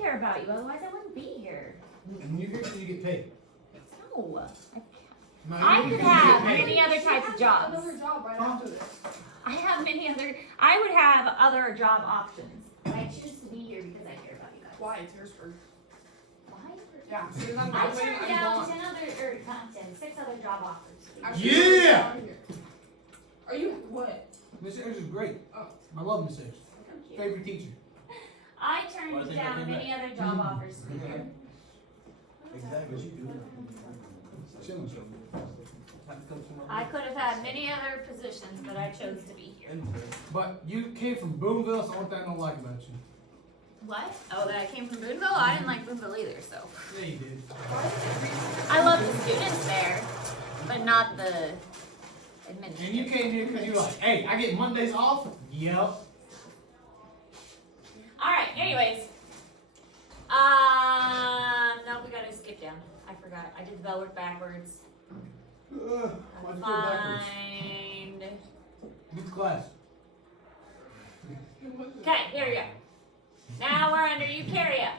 care about you, otherwise I wouldn't be here. And when you get here, you get paid. No. No, I you could get have paid. many other types of jobs. Another job right after this. I have many other, I would have other job options. But I choose to be here because I care about you guys. Why? It's yours first. Why? Yeah. As soon as I'm I graduating, turned I'm down gone. 10 other, or not 10, 6 other job offers. Yeah! Are you what? Miss Ayers is great. Oh. I love Miss Ayers. Thank you. Favorite teacher. I turned down many other job offers to be here. Exactly. Chilling. I could have had many other positions, but I chose to be here. But you came from Boonville, so one thing I don't like about you. What? Oh, that I came from Boonville? I didn't like Boonville either, so. Yeah, you did. I love the students there, but not the administrators. And you came here because you were like, hey, I get Mondays off? Yep. Alright, anyways. No, we gotta skip down. I forgot. I did the bell work backwards. Why'd you go backwards? Find. Get to class. Okay, here we go. Now we're under Eukarya.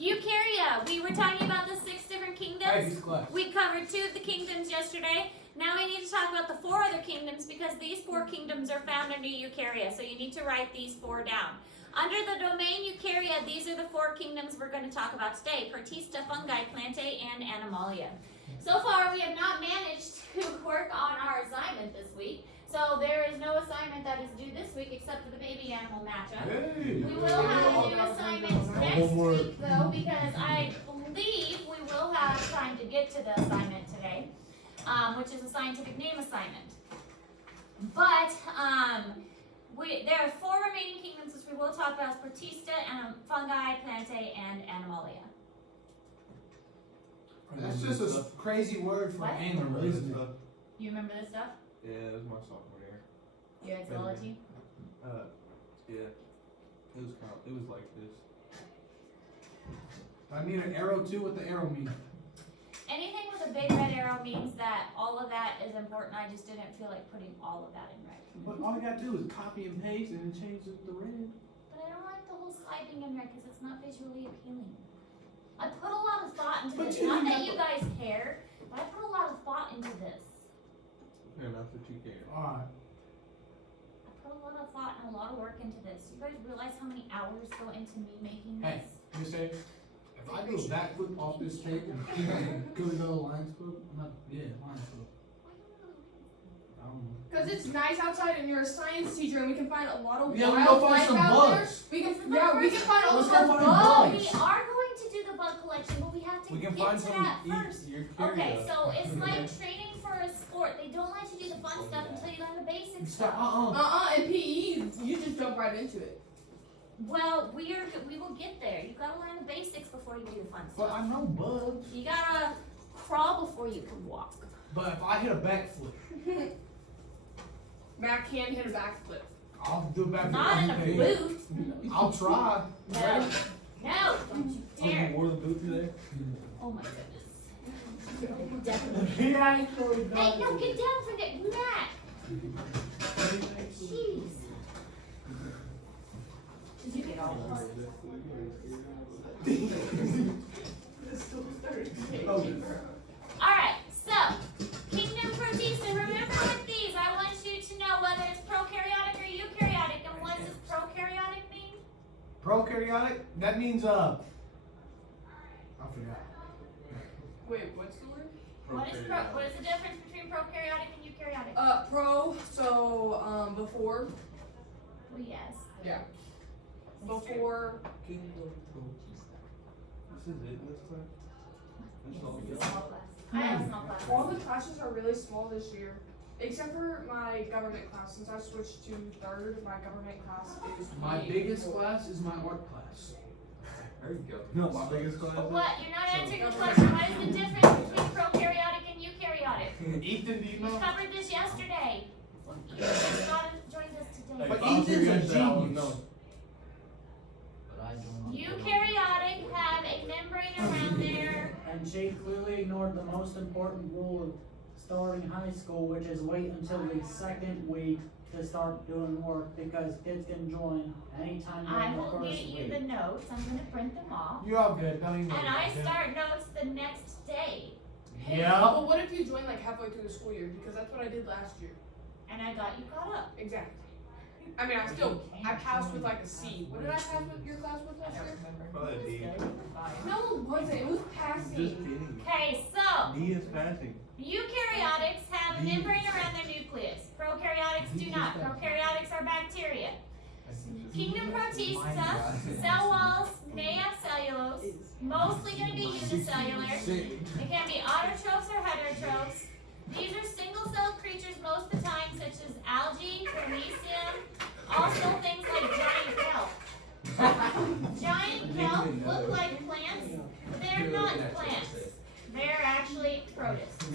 Eukarya, we were talking about the 6 different Hey, kingdoms. get to class. We covered 2 of the kingdoms yesterday. Now we need to talk about the 4 other kingdoms because these 4 kingdoms are found under Eukarya. So you need to write these 4 down. Under the domain Eukarya, these are the 4 kingdoms we're going to talk about today. Protista, fungi, plantae, and animalia. So far, we have not managed to work on our assignment this week. So there is no assignment that is due this week except for the baby animal matchup. Hey. We will have new assignments next week though, because I believe we will have time to get to the assignment today, which is a scientific name assignment. But there are 4 remaining kingdoms which we will talk about: Protista, fungi, plantae, and animalia. That's just a crazy word for What? animal, isn't it? You remember this stuff? Yeah, it was my sophomore year. You had zoology? Yeah. It was like this. I need an arrow too. What the arrow mean? Anything with a big red arrow means that all of that is important. I just didn't feel like putting all of that in red. But all you gotta do is copy and paste and then change it to red. But I don't like the whole slide thing in red because it's not visually appealing. I put a lot of thought into But this. you Not got that the- you guys care, but I put a lot of thought into this. And that's what you care. Alright. I put a lot of thought and a lot of work into this. You guys realize how many hours go into me making Hey, this? Miss Ayers, if I do a backflip off this tape and go to the Lions Club, I'm not, yeah, Lions Club. I don't know. Because it's nice outside and you're a science teacher and we can find a lot of Yeah, we go find wildlife some out there. bugs. We This is can, the yeah, we first can find all Let's the go find bugs. bugs. We are going to do the bug collection, but we have to We can get find to some that first. Eukarya. Okay, so it's like training for a sport. They don't let you do the fun stuff until you learn the basic Stop, stuff. In PE, you just jump right into it. Well, we will get there. You gotta learn the basics before you do the fun But stuff. I know bugs. You gotta crawl before you can walk. But if I hit a backflip, Matt can hit a backflip. I'll do a backflip. Not in a Okay. boot. I'll try. No. No, don't you Oh, you dare. wore the boot today? Oh my goodness. Definitely. He actually Hey, no, get down for that. Matt. Jeez. Did you get all of this? Alright, so, Kingdom Protista, remember with these, I want you to know whether it's prokaryotic or eukaryotic, and what does prokaryotic mean? Prokaryotic? That means, I forgot. Wait, what's the word? What is the difference between prokaryotic and eukaryotic? Before. Well, yes. Yeah. It's true. Before. This is it this time? This is all we This is got. a small class. I have a small class. All the classes are really small this year. Except for my government class. Since I switched to 3rd, my government class is My biggest class is my art class. There you go. No, my biggest class. But what? You're not answering the question. What is the difference between prokaryotic and eukaryotic? Ethan, do you We know? covered this yesterday. You just joined us today. But Ethan's a genius. No. Eukaryotic have a membrane around there. And she clearly ignored the most important rule of starting high school, which is wait until the 2nd week to start doing work because kids can join anytime I during the will first get you week. the notes. I'm gonna print them off. You're all good. Don't even. And worry I about it. start notes the next day. Yeah. But what if you join like halfway through the school year? Because that's what I did last year. And I got you caught up. Exactly. I mean, I passed with like a C. What did I pass with your class with last year? Probably a D. No, it wasn't. It was Just passing. kidding. Okay, so D is passing. eukaryotics have a membrane around their nucleus. Prokaryotics do not. Prokaryotics are bacteria. Kingdom Protista, cell walls may have cellulose, mostly going to be unicellular. It can be autotrophs or heterotrophs. These are single-celled creatures most of the time, such as algae, paramecium, also things like giant kelp. Giant kelp look like plants, but they're not plants. They're actually protists.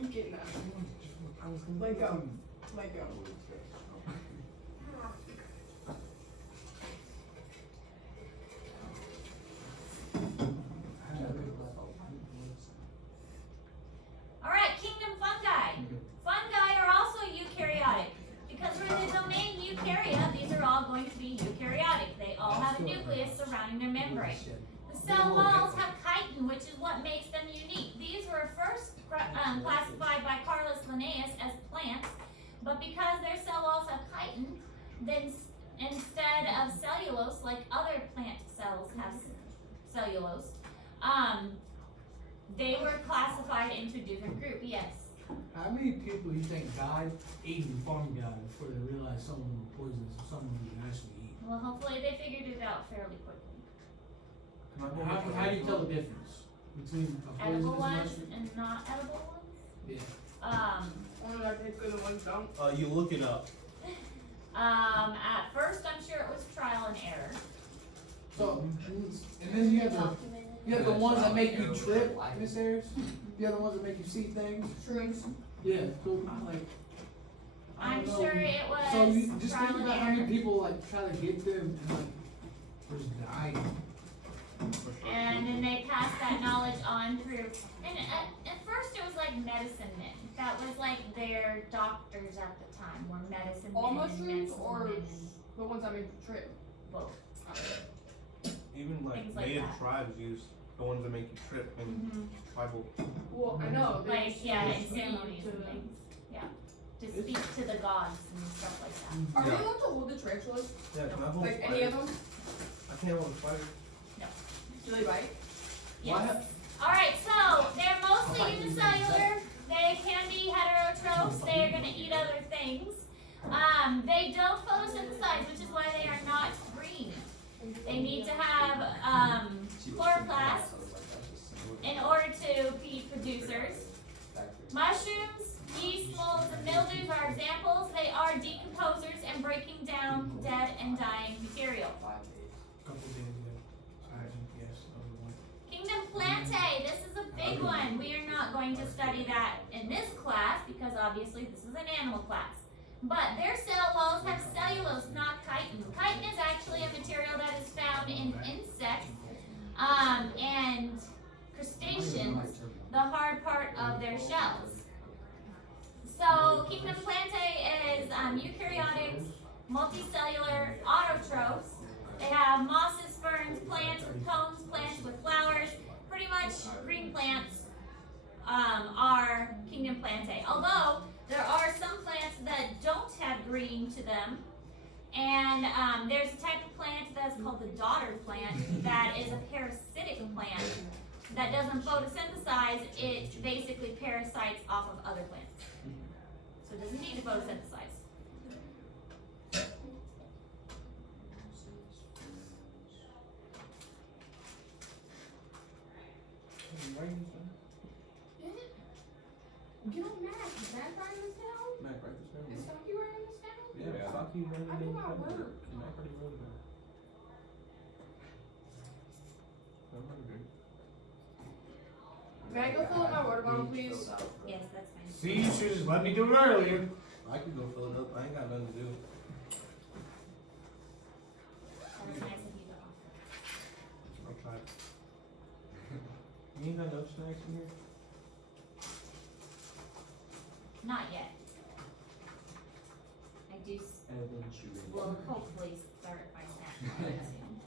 You getting that? Let go. Let go. Alright, kingdom fungi. Fungi are also eukaryotic. Because we're in the domain eukarya, these are all going to be eukaryotic. They all have a nucleus surrounding their membrane. The cell walls have chitin, which is what makes them unique. These were first classified by Carlos Linnaeus as plants, but because their cell walls have chitin, then instead of cellulose, like other plant cells have cellulose, they were classified into a different group. Yes. How many people you think died eating fungi before they realized someone was poisonous or someone you can actually eat? Well, hopefully they figured it out fairly quickly. How do you tell the difference between a Edible poisonous ones mushroom? and not edible ones. Yeah. Only I picked good ones don't. You look it up. At first, I'm sure it was trial and error. So, and then you have the ones that make you trip, Miss Harris. You have the ones that make you see things. Shrooms. Yeah. So I'm like. I I'm don't know. sure it was So you just trial think and about how many error. people like try to get them and like just die. And then they passed that knowledge on through. And at first, it was like medicine men. That was like their doctors at the time were medicine All men. and mushrooms medicine or women. the ones that make you trip? Both. Even like Things like native that. tribes use the ones that make you trip and tribal. Well, I know. they Like, just yeah, use and speed ceremonies to and the- things. Yeah. To speak to the gods and stuff like that. Are Yeah. we allowed to hold the tarantulas? Yeah, can I hold Like any of spiders? them? I can't hold a spider. Do they bite? Yes. Alright, so they're mostly unicellular. They can be heterotrophs. They are going to eat other things. They don't photosynthesize, which is why they are not green. They need to have chloroplasts in order to be producers. Mushrooms, yeast, molds, and mildews are examples. They are decomposers and breaking down dead and dying material. Couple days ago. Yes, another one. Kingdom Plantae, this is a big one. We are not going to study that in this class because obviously this is an animal class. But their cell walls have cellulose, not chitin. Chitin is actually a material that is found in insects and crustaceans, the hard part of their shells. So Kingdom Plantae is eukaryotics, multicellular, autotrophs. They have mosses, ferns, plants with cones, plants with flowers. Pretty much green plants are Kingdom Plantae. Although there are some plants that don't have green to them. And there's a type of plant that's called the daughter plant that is a parasitic plant that doesn't photosynthesize. It basically parasites off of other plants. So it doesn't need to photosynthesize. Get on Mac. Is that right in this town? Mac, write this down. Is Stocky right in this town? Yeah, Stocky right I do my work. Mac already wrote it down. I'm not good. May I go fill up my water bottle, please? Yes, that's fine. See, you should just let me do it earlier. I could go fill it up. I ain't got nothing to do. That was nice of you to offer. I'll try it. You ain't got no snacks in here? Not yet. I do, Eventually. will hopefully start my snack closet soon.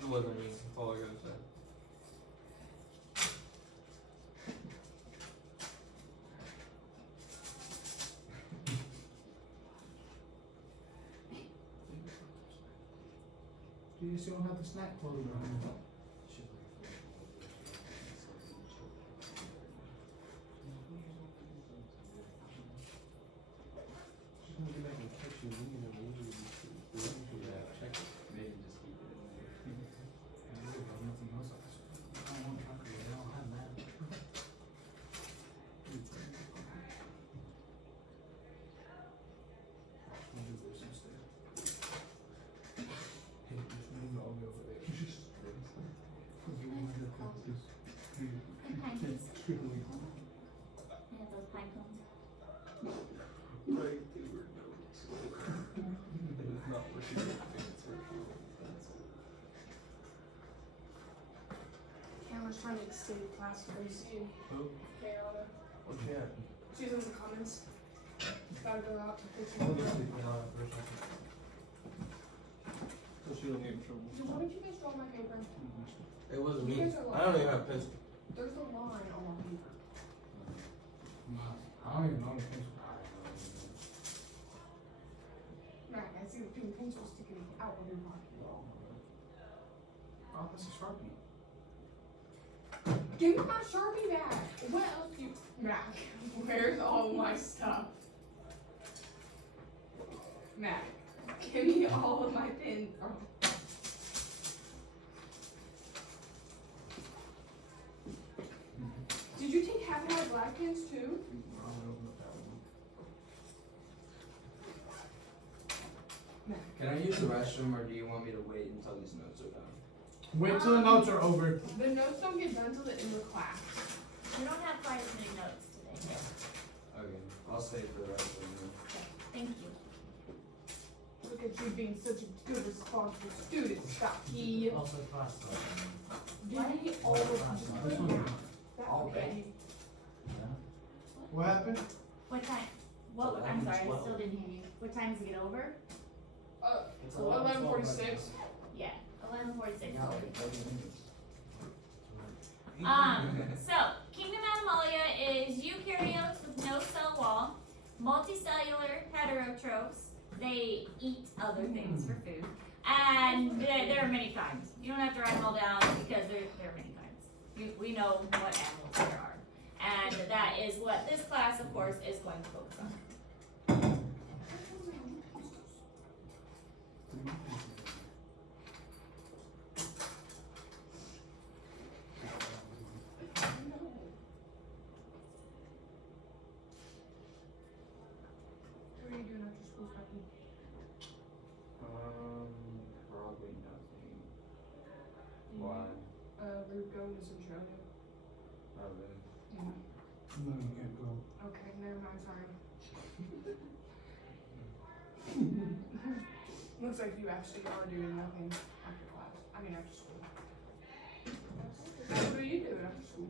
It wasn't me. That's all I gotta say. You still don't have the snack clothes on. She's gonna get back and catch you leaving and leaving. Check it. Maybe just keep it in there. Nothing else. I don't want chocolate. I don't have that. I'll do this instead. Hey, just move all the way over there. Just. And pine cones. I have those pine cones. Right, they were notes. It is not what you think it's working. Cameron's trying to extend class for you. Who? Kayana. What's that? She's in the comments. Gotta go out to fix I'll go it. sleep in on it for a second. So she don't get in trouble. So why did you guys draw my paper? It wasn't You me. guys are I don't even have pencil. There's a line on my paper. I don't even know the pencil. Mac, I see the pink pencil sticking out of your pocket. Oh, that's a Sharpie. Give me my Sharpie back. What else do you, Mac? Where's all my stuff? Mac, give me all of my pins. Oh. Did you take half of my black pins too? Mac. Can I use the restroom or do you want me to wait until these notes are done? Wait till the notes are over. The notes don't get done till the end of class. We don't have quite as many notes today. Okay, I'll stay for the rest of them. Thank you. Look at you being such a good, responsible student, Stocky. Also class stuff. Give me all of just put them down. That's All okay. What happened? What time? What, I'm sorry, I still didn't hear you. What time does it get over? It's 11:46. Yeah, 11:46. Yeah, like 30 minutes. So, Kingdom Animalia is eukaryotes with no cell wall, multicellular heterotrophs. They eat other things for food. And there are many kinds. You don't have to write them all down because there are many kinds. We know what animals there are. And that is what this class, of course, is going to focus on. What are you doing after school, Stocky? Probably nothing. Why? We're going to Centralia. Not really. No, you can't go. Okay, never mind, sorry. Looks like you actually are doing nothing after class. I mean, after school. What are you doing after school?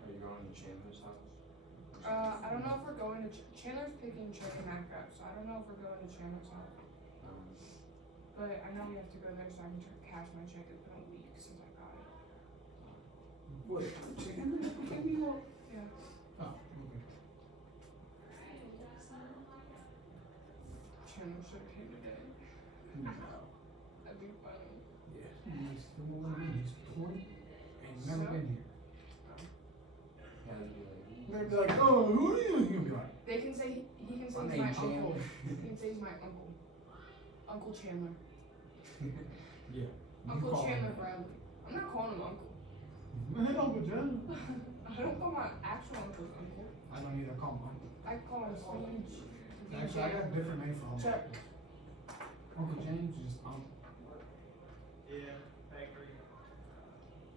Are you going to Chandler's house? I don't know if we're going to Chandler's picking Chuck and Mac up, so I don't know if we're going to Chandler's house. But I know we have to go there so I can cash my check. It's been a week since I got it. What? Chicken? Yeah. Oh, okay. Chandler should have came today. That'd be funny. Yeah. He's the one he's 20 and never been here. Yeah, I'd be like, They'd be like, oh, who are you? You'll be like, They can say he can say My he's my name's uncle. Chandler. He can say he's my uncle. Uncle Chandler. yeah. Uncle You call Chandler him. Bradley. I'm not calling him uncle. Man, Uncle John. I don't call my actual uncle uncle. I don't either call him uncle. I call him Speech. Actually, I got a different name for him. Chuck. Uncle James is just uncle.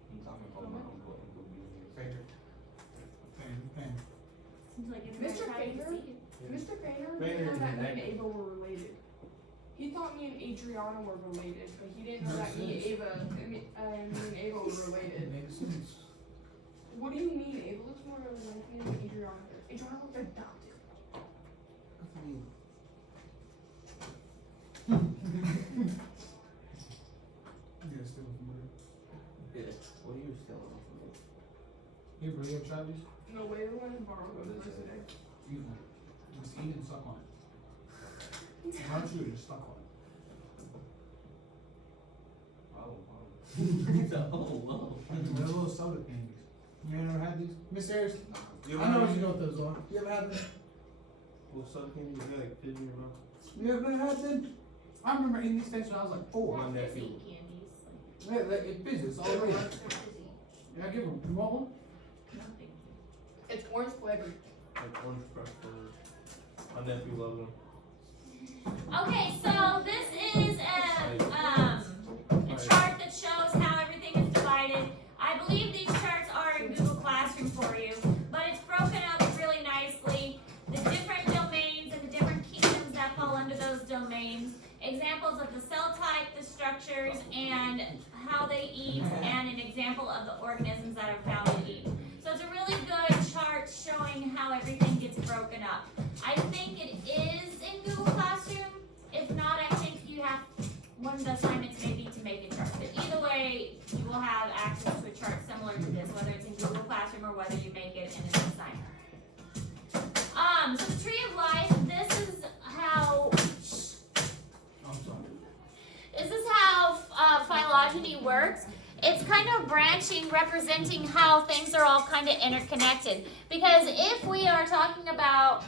I'm talking about my uncle being Thank you. Fan. Seems like Mr. everybody's happy to Fader? see you. Mr. Fader, me Fader and that is name name. Ava were related. He thought me and Adriana were related, but he didn't know that me and Ava were It related. makes sense. What do you mean? Ava looks more like me than Adriana does. Adriana looks adopted. Yeah, still familiar. Yeah. What are you stealing off of me? Hey, bro, you ever tried these? No way, we went to borrow those today. Eat one. Just eat and suck on it. Why don't you just suck on it? Oh, whoa. They're little soda candies. You ever had these? Miss Harris? You I know what you know what those are. You ever had them? Well, soda candy, you got like fizz in your mouth. You ever had them? I remember eating these things when I was like 4. My nephew. Fizzy candies. Yeah, it fizzes all over. Yeah, give them. You want one? It's orange flavored. Like orange fresh flavor. My nephew loves them. Okay, so this is a chart that shows how everything is divided. I believe these charts are in Google Classroom for you, but it's broken up really nicely. The different domains and the different kingdoms that fall under those domains. Examples of the cell type, the structures, and how they eat, and an example of the organisms that are found to eat. So it's a really good chart showing how everything gets broken up. I think it is in Google Classroom. If not, I think you have one of the assignments maybe to make a chart. But either way, you will have access to a chart similar to this, whether it's in Google Classroom or whether you make it in an assignment. So the tree of life, this is how phylogeny works. It's kind of branching, representing how things are all kind of interconnected. Because if we are talking about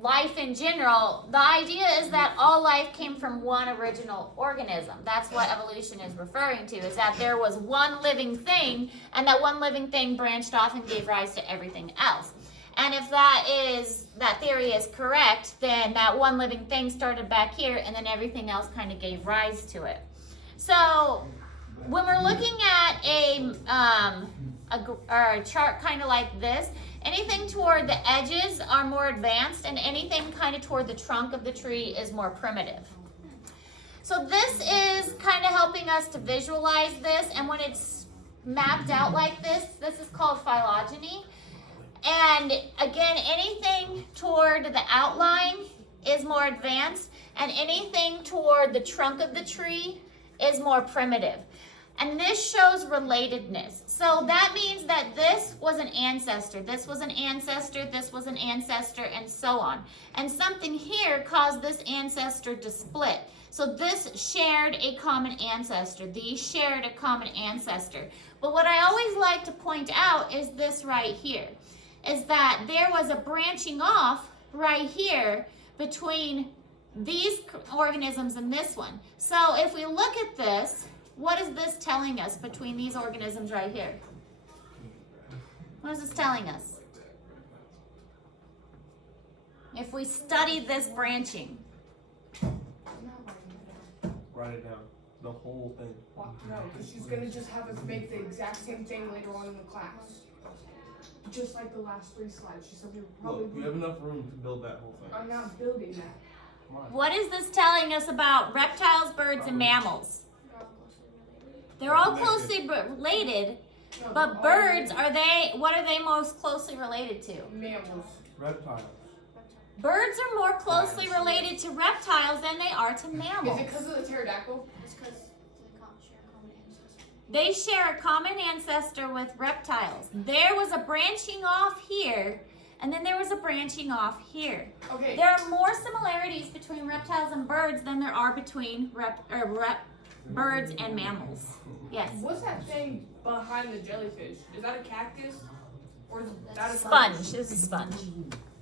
life in general, the idea is that all life came from one original organism. That's what evolution is referring to, is that there was one living thing, and that one living thing branched off and gave rise to everything else. And if that theory is correct, then that one living thing started back here, and then everything else kind of gave rise to it. So when we're looking at a chart kind of like this, anything toward the edges are more advanced, and anything kind of toward the trunk of the tree is more primitive. So this is kind of helping us to visualize this, and when it's mapped out like this is called phylogeny. And again, anything toward the outline is more advanced, and anything toward the trunk of the tree is more primitive. And this shows relatedness. So that means that this was an ancestor, this was an ancestor, this was an ancestor, and so on. And something here caused this ancestor to split. So this shared a common ancestor, these shared a common ancestor. But what I always like to point out is this right here, is that there was a branching off right here between these organisms and this one. So if we look at this, what is this telling us between these organisms right here? What is this telling us? If we study this branching. Write it down. The whole thing. Well, no, because she's gonna just have us make the exact same thing later on in the class. Just like the last 3 slides. She said we would probably. Look, we have enough room to build that whole thing. I'm not building that. Come on. What is this telling us about reptiles, birds, and mammals? They're all closely related, No, but birds, what are they most closely related to? Mammals. Reptiles. Birds are more closely related to reptiles than they are to Is mammals. it because of the pterodactyl? It's because they share a common ancestor. They share a common ancestor with reptiles. There was a branching off here, and then there was a branching off here. Okay. There are more similarities between reptiles and birds than there are between birds and mammals. Yes. What's that thing behind the jellyfish? Is that a cactus? Or is that a Sponge. This is a sponge.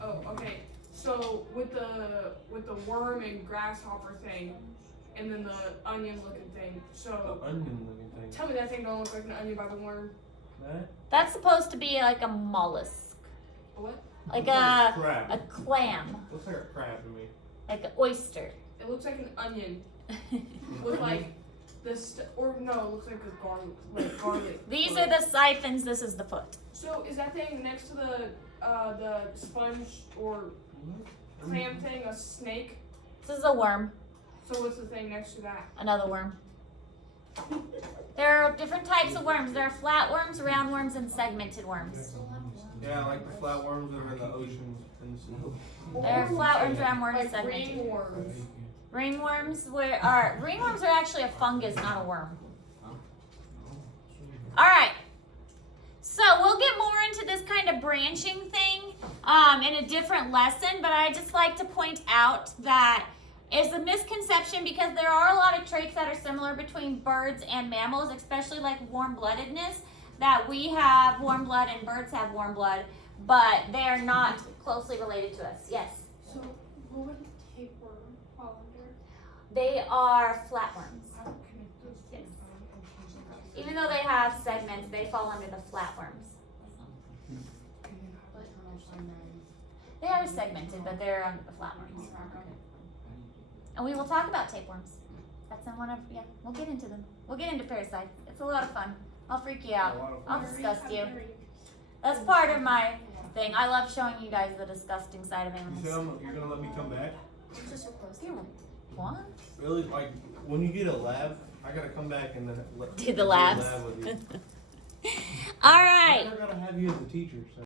Oh, okay. So with the worm and grasshopper thing, and then the onion looking thing. The So onion looking thing. tell me that thing don't look like an onion by the worm. That? That's supposed to be like a mollusk, A what? like Looks like a crab. clam, Looks like a crab to me. like an oyster. It looks like an onion with like this, or no, it looks like a garlic. These are the siphons. This is the foot. So is that thing next to the sponge or clam thing a snake? This is a worm. So what's the thing next to that? Another worm. There are different types of worms. There are flatworms, roundworms, and segmented worms. Yeah, like the flatworms that are in the ocean and the sea. There are flatworms, roundworms, and Like segmented. ringworms. Ringworms ringworms are actually a fungus, not a worm. All right. So we'll get more into this kind of branching thing in a different lesson, but I just like to point out that it's a misconception because there are a lot of traits that are similar between birds and mammals, especially like warm-bloodedness, that we have warm blood and birds have warm blood, but they are not closely related to us. Yes? So, what would tapeworm fall under? They are flatworms. I don't connect those two. Yes. Even though they have segments, they fall under the flatworms. They are segmented, but they're under the flatworms. And we will talk about tapeworms. That's in one of, we'll get into them. We'll get into parasites. It's a lot of fun. I'll freak you out. I'll disgust you. That's part of my thing. I love showing you guys the disgusting side of You animals. said you're gonna let me come back? Just so close. What? Really? Like, when you get a lab, I gotta come back and then Do the labs. lab with you. All right. I gotta have you as a teacher, so.